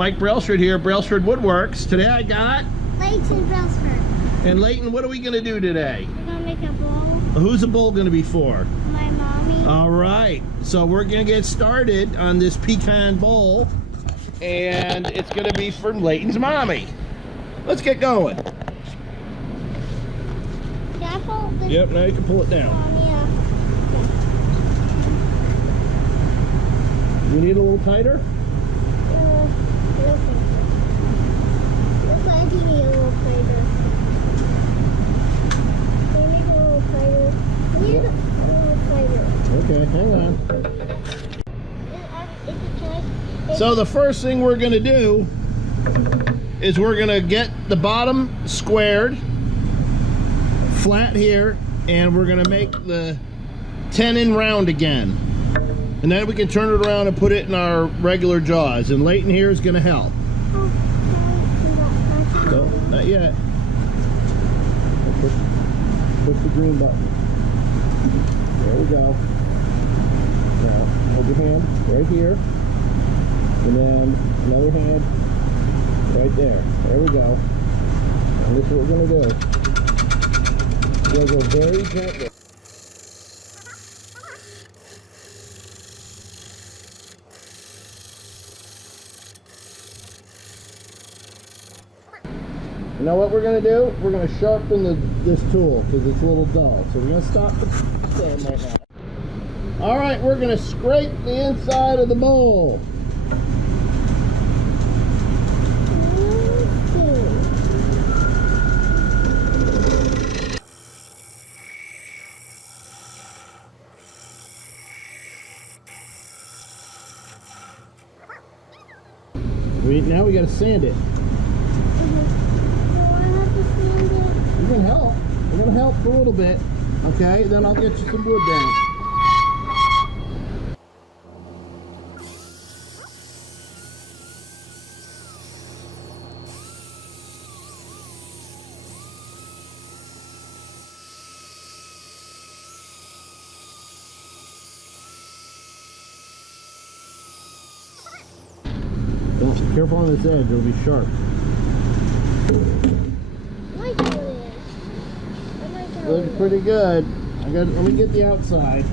Mike Brailsford here, Brailsford Woodworks. Today I got Leighton Brailsford. And Leighton, what are we going to do today? We're going to make a bowl. Who's the bowl going to be for? My mommy. All right, so we're going to get started on this pecan bowl, and it's going to be for Leighton's mommy. Let's get going. Can I pull this? Yep, now you can pull it down. Yeah. You need a little tighter? Looks like you need a little tighter. You need a little tighter. You need a little tighter. Okay, hang on. It's a choice. So the first thing we're going to do is we're going to get the bottom squared flat here, and we're going to make the tenon round again, and then we can turn it around and put it in our regular jaws, and Leighton here is going to help. No, not yet. Push the green button. There we go. Now hold your hand right here, and then another hand right there. There we go. And this is what we're going to do. We're going to go very gently. You know what we're going to do? We're going to sharpen this tool because it's a little dull. So we're going to stop the film right now. All right, we're going to scrape the inside of the bowl. Now we got to sand it. We're going to help. We're going to help for a little bit. Okay, then I'll get you some wood down. Careful on this edge, it'll be sharp. Looks pretty good. Let me get the outside.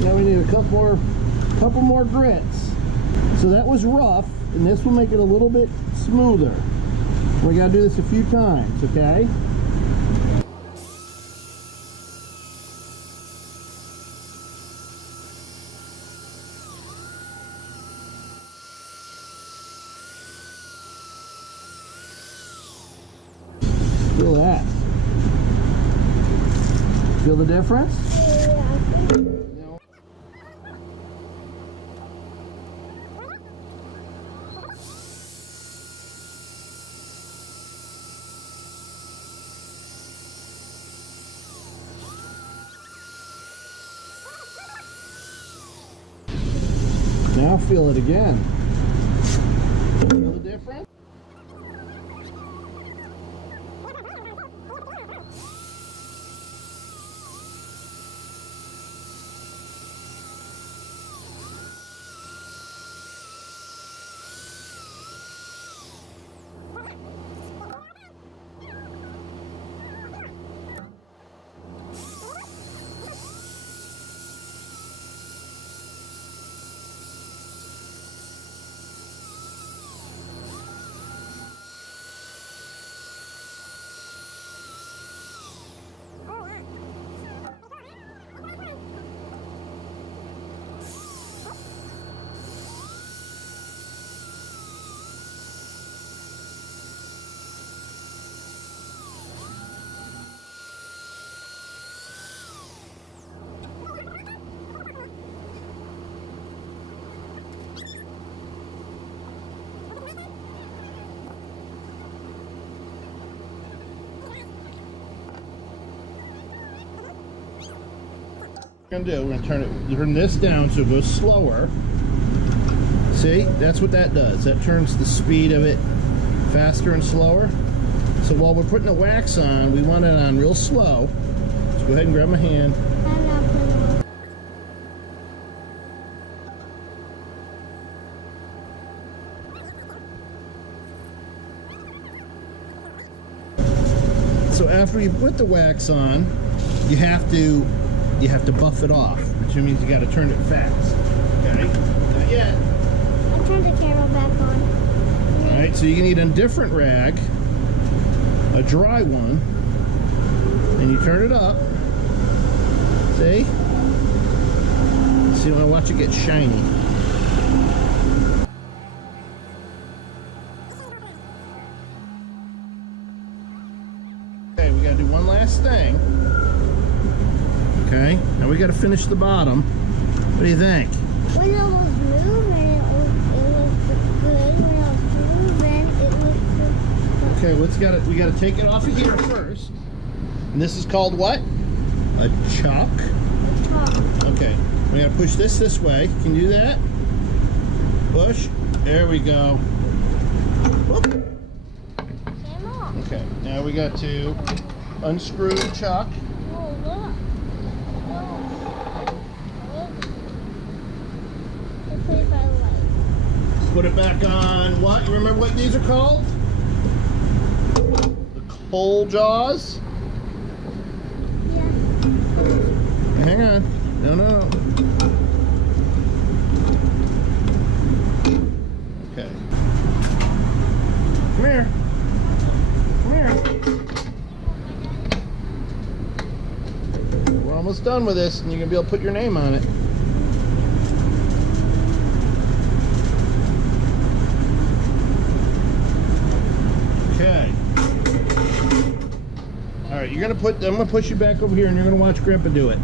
Now we need a couple more grits. So that was rough, and this will make it a little bit smoother. We gotta do this a few times, okay? Feel that. Feel the difference? Now feel it again. Feel the difference? We're gonna turn this down so it goes slower. See, that's what that does. That turns the speed of it faster and slower. So while we're putting the wax on, we want it on real slow. So go ahead and grab my hand. I'm not putting So after you put the wax on, you have to buff it off, which means you got to turn it fast. Okay? Not yet. I turned the camera back on. All right. So you can need a different rag, a dry one, and you turn it up. See? So you want to watch it get shiny. Okay, we got to do one last thing. Okay, now we got to finish the bottom. What do you think? When it was moving, it was good. When it was moving, it was Okay, we got to take it off of here first. And this is called what? A chuck. top. Okay, we got to push this way. Can you do that? Push. There we go. Whoop. Came off. Okay, now we got to unscrew the chuck. Oh, look. Let's put it by the light. Put it back on what? You remember what these are called? The coal jaws? Yeah. Hang on. No. Okay. Come here. Come here. We're almost done with this, and you're going to be able to put your name on it. Okay. All right, you're going to I'm going to push you back over here, and you're going to watch Grandpa do it.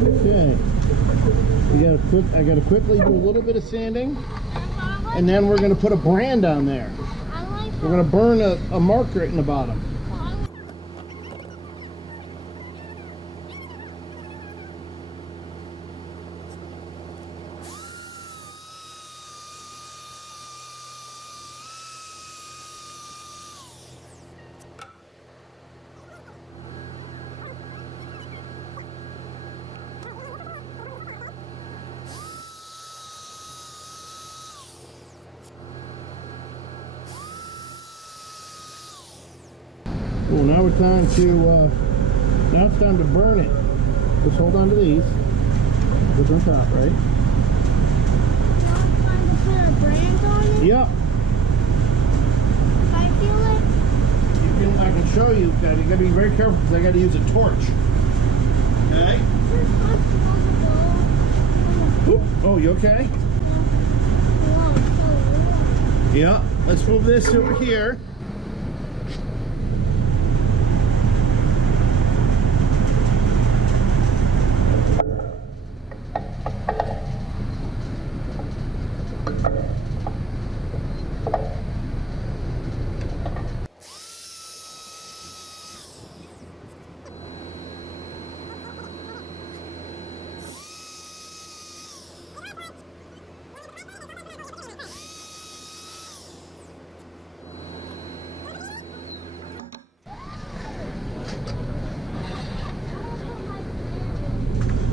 Okay. I gotta quickly do a little bit of sanding, and then we're gonna put a brand on there. We're gonna burn a marker in the bottom. Well, now it's time to burn it. Just hold on to these. Put on top, right? Time to put a brand on it? Yep. If I feel it? I can show you. You gotta be very careful because I gotta use a torch. Okay. Oop. Oh, you okay? Yeah. Let's move this over here.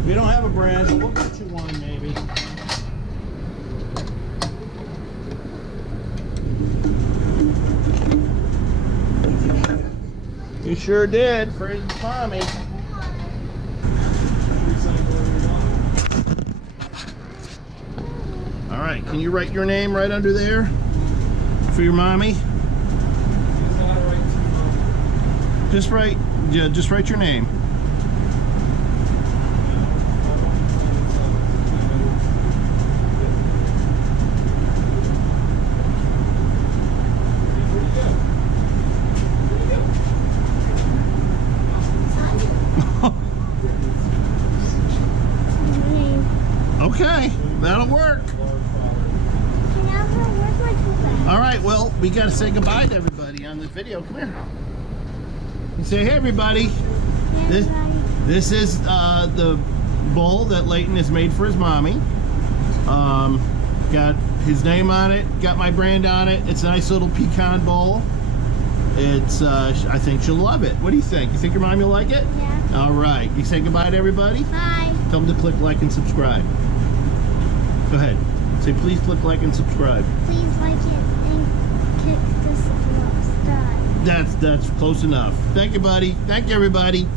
We don't have a brand, but we'll get you one maybe. You sure did, for his mommy. All right, can you write your name right under there for your mommy? Just write your name. Okay, that'll work. All right, well, we got to say goodbye to everybody on this video. Come here. You say, hey, everybody. This is the bowl that Layton has made for his mommy. Got his name on it, got my brand on it. It's a nice little pecan bowl. It's, I think she'll love it. What do you think? You think your mommy will like it? Yeah. All right. You say goodbye to everybody? Bye. Tell them to click like and subscribe. Go ahead. Say, please click like and subscribe. Please like it and click the subscribe. That's close enough. Thank you, buddy. Thank you, everybody.